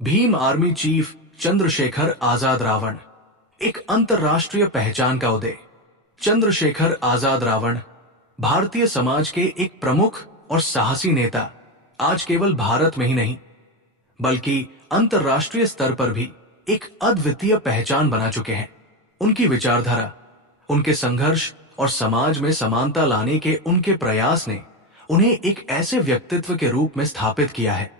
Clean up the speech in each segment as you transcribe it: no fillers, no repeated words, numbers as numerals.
Bhim army chief Chandrashekhar Azad Ravan, एक अंतर्राष्ट्रीय पहचान का उदय। चंद्रशेखर आजाद रावण भारतीय समाज के एक प्रमुख और साहसी नेता आज केवल भारत में ही नहीं बल्कि अंतर्राष्ट्रीय स्तर पर भी एक अद्वितीय पहचान बना चुके हैं। उनकी विचारधारा, उनके संघर्ष और समाज में समानता लाने के उनके प्रयास ने उन्हें एक ऐसे व्यक्तित्व के रूप में स्थापित किया है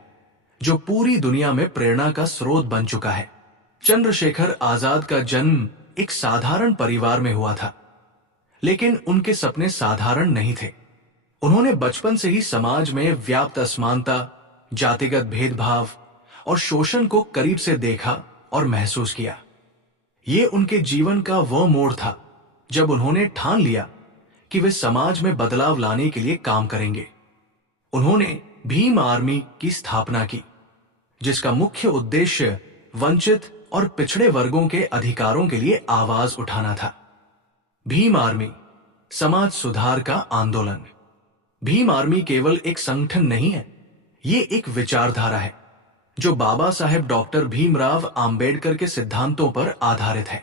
जो पूरी दुनिया में प्रेरणा का स्रोत बन चुका है। चंद्रशेखर आजाद का जन्म एक साधारण परिवार में हुआ था, लेकिन उनके सपने साधारण नहीं थे। उन्होंने बचपन से ही समाज में व्याप्त असमानता, जातिगत भेदभाव और शोषण को करीब से देखा और महसूस किया। ये उनके जीवन का वह मोड़ था जब उन्होंने ठान लिया कि वे समाज में बदलाव लाने के लिए काम करेंगे। उन्होंने भीम आर्मी की स्थापना की, जिसका मुख्य उद्देश्य वंचित और पिछड़े वर्गों के अधिकारों के लिए आवाज उठाना था। भीम आर्मी समाज सुधार का आंदोलन। भीम आर्मी केवल एक संगठन नहीं है, ये एक विचारधारा है जो बाबा साहेब डॉक्टर भीमराव आंबेडकर के सिद्धांतों पर आधारित है।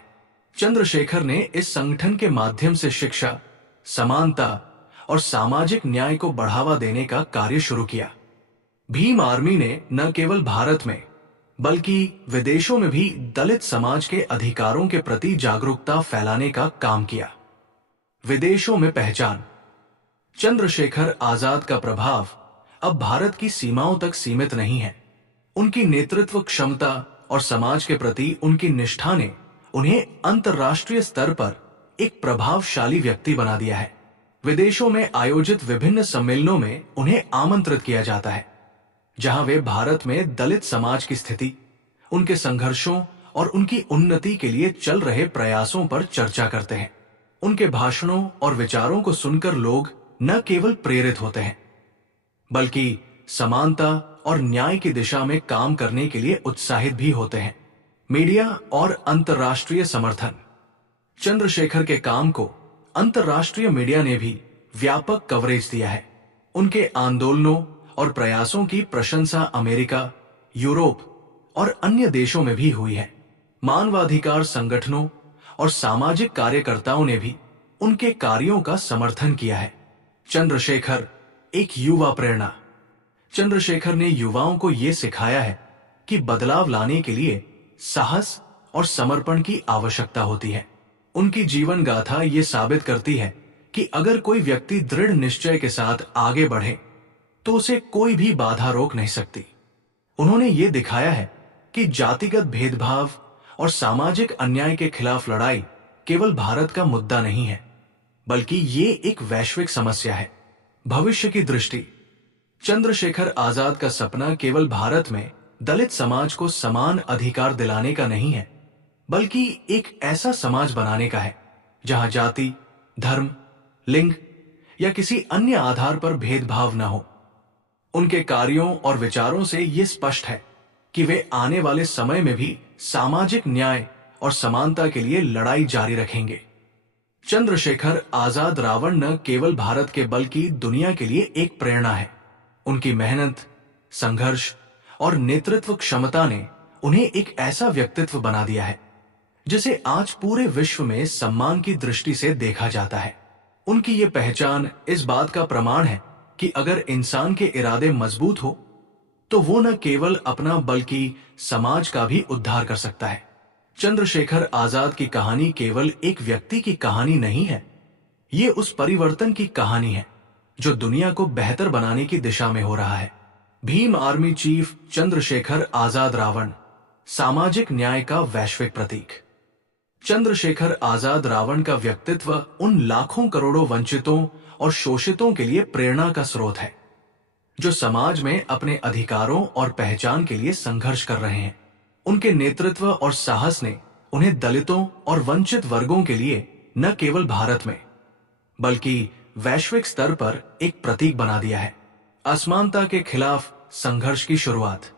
चंद्रशेखर ने इस संगठन के माध्यम से शिक्षा, समानता और सामाजिक न्याय को बढ़ावा देने का कार्य शुरू किया। भीम आर्मी ने न केवल भारत में बल्कि विदेशों में भी दलित समाज के अधिकारों के प्रति जागरूकता फैलाने का काम किया। विदेशों में पहचान। चंद्रशेखर आजाद का प्रभाव अब भारत की सीमाओं तक सीमित नहीं है। उनकी नेतृत्व क्षमता और समाज के प्रति उनकी निष्ठा ने उन्हें अंतर्राष्ट्रीय स्तर पर एक प्रभावशाली व्यक्ति बना दिया है। विदेशों में आयोजित विभिन्न सम्मेलनों में उन्हें आमंत्रित किया जाता है, जहां वे भारत में दलित समाज की स्थिति, उनके संघर्षों और उनकी उन्नति के लिए चल रहे प्रयासों पर चर्चा करते हैं। उनके भाषणों और विचारों को सुनकर लोग न केवल प्रेरित होते हैं बल्कि समानता और न्याय की दिशा में काम करने के लिए उत्साहित भी होते हैं। मीडिया और अंतर्राष्ट्रीय समर्थन। चंद्रशेखर के काम को अंतर्राष्ट्रीय मीडिया ने भी व्यापक कवरेज दिया है। उनके आंदोलनों और प्रयासों की प्रशंसा अमेरिका, यूरोप और अन्य देशों में भी हुई है। मानवाधिकार संगठनों और सामाजिक कार्यकर्ताओं ने भी उनके कार्यों का समर्थन किया है। चंद्रशेखर एक युवा प्रेरणा। चंद्रशेखर ने युवाओं को यह सिखाया है कि बदलाव लाने के लिए साहस और समर्पण की आवश्यकता होती है। उनकी जीवन गाथा ये साबित करती है कि अगर कोई व्यक्ति दृढ़ निश्चय के साथ आगे बढ़े तो उसे कोई भी बाधा रोक नहीं सकती। उन्होंने ये दिखाया है कि जातिगत भेदभाव और सामाजिक अन्याय के खिलाफ लड़ाई केवल भारत का मुद्दा नहीं है, बल्कि ये एक वैश्विक समस्या है। भविष्य की दृष्टि। चंद्रशेखर आजाद का सपना केवल भारत में दलित समाज को समान अधिकार दिलाने का नहीं है, बल्कि एक ऐसा समाज बनाने का है जहां जाति, धर्म, लिंग या किसी अन्य आधार पर भेदभाव न हो। उनके कार्यों और विचारों से यह स्पष्ट है कि वे आने वाले समय में भी सामाजिक न्याय और समानता के लिए लड़ाई जारी रखेंगे। चंद्रशेखर आजाद रावण न केवल भारत के बल्कि दुनिया के लिए एक प्रेरणा है। उनकी मेहनत, संघर्ष और नेतृत्व क्षमता ने उन्हें एक ऐसा व्यक्तित्व बना दिया है जिसे आज पूरे विश्व में सम्मान की दृष्टि से देखा जाता है। उनकी ये पहचान इस बात का प्रमाण है कि अगर इंसान के इरादे मजबूत हो तो वो न केवल अपना बल्कि समाज का भी उद्धार कर सकता है। चंद्रशेखर आजाद की कहानी केवल एक व्यक्ति की कहानी नहीं है, ये उस परिवर्तन की कहानी है जो दुनिया को बेहतर बनाने की दिशा में हो रहा है। भीम आर्मी चीफ चंद्रशेखर आजाद रावण, सामाजिक न्याय का वैश्विक प्रतीक। चंद्रशेखर आजाद रावण का व्यक्तित्व उन लाखों करोड़ों वंचितों और शोषितों के लिए प्रेरणा का स्रोत है जो समाज में अपने अधिकारों और पहचान के लिए संघर्ष कर रहे हैं। उनके नेतृत्व और साहस ने उन्हें दलितों और वंचित वर्गों के लिए न केवल भारत में बल्कि वैश्विक स्तर पर एक प्रतीक बना दिया है। असमानता के खिलाफ संघर्ष की शुरुआत।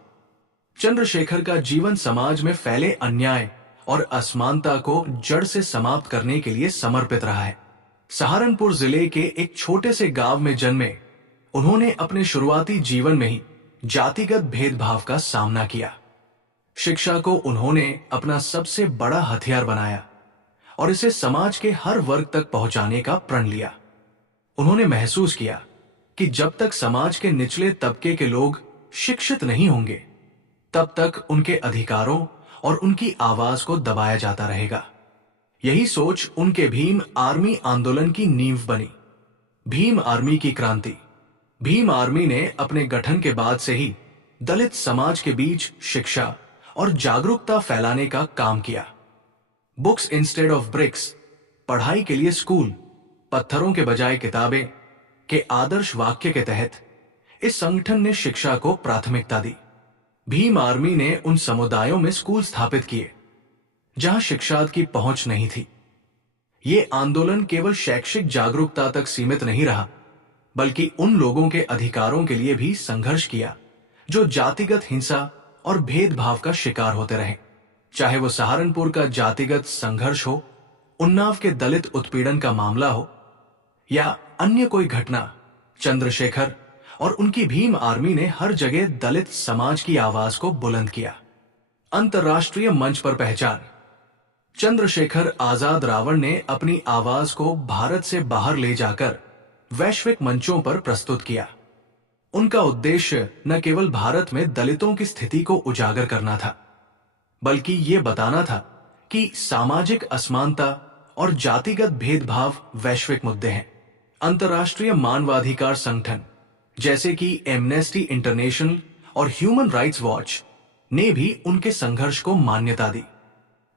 चंद्रशेखर का जीवन समाज में फैले अन्याय और असमानता को जड़ से समाप्त करने के लिए समर्पित रहा है। सहारनपुर जिले के एक छोटे से गांव में जन्मे उन्होंने अपने शुरुआती जीवन में ही जातिगत भेदभाव का सामना किया। शिक्षा को उन्होंने अपना सबसे बड़ा हथियार बनाया और इसे समाज के हर वर्ग तक पहुंचाने का प्रण लिया। उन्होंने महसूस किया कि जब तक समाज के निचले तबके के लोग शिक्षित नहीं होंगे, तब तक उनके अधिकारों और उनकी आवाज को दबाया जाता रहेगा। यही सोच उनके भीम आर्मी आंदोलन की नींव बनी। भीम आर्मी की क्रांति। भीम आर्मी ने अपने गठन के बाद से ही दलित समाज के बीच शिक्षा और जागरूकता फैलाने का काम किया। बुक्स इंस्टेड ऑफ ब्रिक्स, पढ़ाई के लिए स्कूल, पत्थरों के बजाय किताबें के आदर्श वाक्य के तहत इस संगठन ने शिक्षा को प्राथमिकता दी। भीम आर्मी ने उन समुदायों में स्कूल स्थापित किए जहां शिक्षा की पहुंच नहीं थी। ये आंदोलन केवल शैक्षिक जागरूकता तक सीमित नहीं रहा, बल्कि उन लोगों के अधिकारों के लिए भी संघर्ष किया जो जातिगत हिंसा और भेदभाव का शिकार होते रहे। चाहे वो सहारनपुर का जातिगत संघर्ष हो, उन्नाव के दलित उत्पीड़न का मामला हो या अन्य कोई घटना, चंद्रशेखर और उनकी भीम आर्मी ने हर जगह दलित समाज की आवाज को बुलंद किया। अंतर्राष्ट्रीय मंच पर पहचान। चंद्रशेखर आजाद रावण ने अपनी आवाज को भारत से बाहर ले जाकर वैश्विक मंचों पर प्रस्तुत किया। उनका उद्देश्य न केवल भारत में दलितों की स्थिति को उजागर करना था, बल्कि ये बताना था कि सामाजिक असमानता और जातिगत भेदभाव वैश्विक मुद्दे हैं। अंतर्राष्ट्रीय मानवाधिकार संगठन जैसे कि एमनेस्टी इंटरनेशनल और ह्यूमन राइट्स वॉच ने भी उनके संघर्ष को मान्यता दी।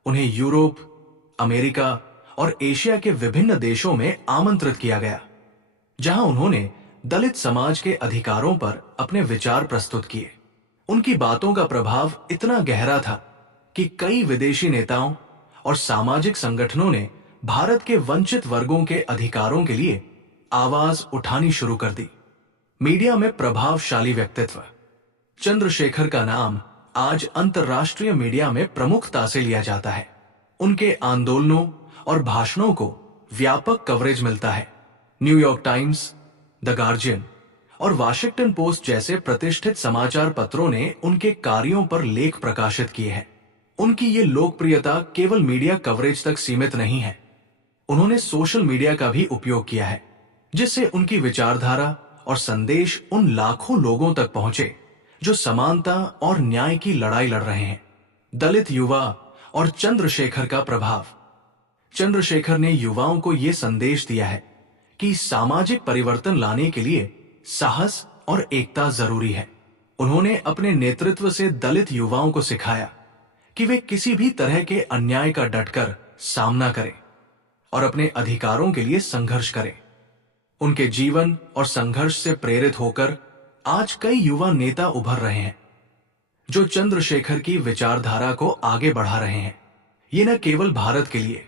उन्हें यूरोप, अमेरिका और एशिया के विभिन्न देशों में आमंत्रित किया गया, जहां उन्होंने दलित समाज के अधिकारों पर अपने विचार प्रस्तुत किए। उनकी बातों का प्रभाव इतना गहरा था कि कई विदेशी नेताओं और सामाजिक संगठनों ने भारत के वंचित वर्गों के अधिकारों के लिए आवाज उठानी शुरू कर दी। मीडिया में प्रभावशाली व्यक्तित्व। चंद्रशेखर का नाम आज अंतर्राष्ट्रीय मीडिया में प्रमुखता से लिया जाता है। उनके आंदोलनों और भाषणों को व्यापक कवरेज मिलता है। न्यूयॉर्क टाइम्स, द गार्जियन और वाशिंगटन पोस्ट जैसे प्रतिष्ठित समाचार पत्रों ने उनके कार्यों पर लेख प्रकाशित किए हैं। उनकी ये लोकप्रियता केवल मीडिया कवरेज तक सीमित नहीं है। उन्होंने सोशल मीडिया का भी उपयोग किया है, जिससे उनकी विचारधारा और संदेश उन लाखों लोगों तक पहुंचे जो समानता और न्याय की लड़ाई लड़ रहे हैं। दलित युवा और चंद्रशेखर का प्रभाव। चंद्रशेखर ने युवाओं को यह संदेश दिया है कि सामाजिक परिवर्तन लाने के लिए साहस और एकता जरूरी है। उन्होंने अपने नेतृत्व से दलित युवाओं को सिखाया कि वे किसी भी तरह के अन्याय का डटकर सामना करें और अपने अधिकारों के लिए संघर्ष करें। उनके जीवन और संघर्ष से प्रेरित होकर आज कई युवा नेता उभर रहे हैं जो चंद्रशेखर की विचारधारा को आगे बढ़ा रहे हैं। ये न केवल भारत के लिए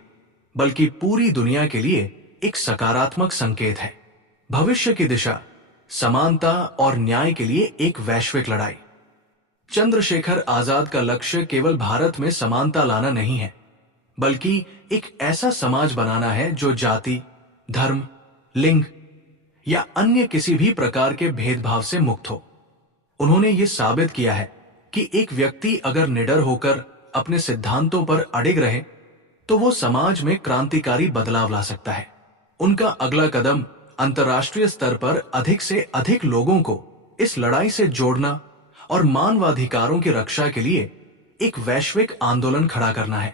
बल्कि पूरी दुनिया के लिए एक सकारात्मक संकेत है। भविष्य की दिशा, समानता और न्याय के लिए एक वैश्विक लड़ाई। चंद्रशेखर आजाद का लक्ष्य केवल भारत में समानता लाना नहीं है, बल्कि एक ऐसा समाज बनाना है जो जाति, धर्म, लिंग या अन्य किसी भी प्रकार के भेदभाव से मुक्त हो। उन्होंने ये साबित किया है कि एक व्यक्ति अगर निडर होकर अपने सिद्धांतों पर अडिग रहे तो वो समाज में क्रांतिकारी बदलाव ला सकता है। उनका अगला कदम अंतर्राष्ट्रीय स्तर पर अधिक से अधिक लोगों को इस लड़ाई से जोड़ना और मानवाधिकारों की रक्षा के लिए एक वैश्विक आंदोलन खड़ा करना है।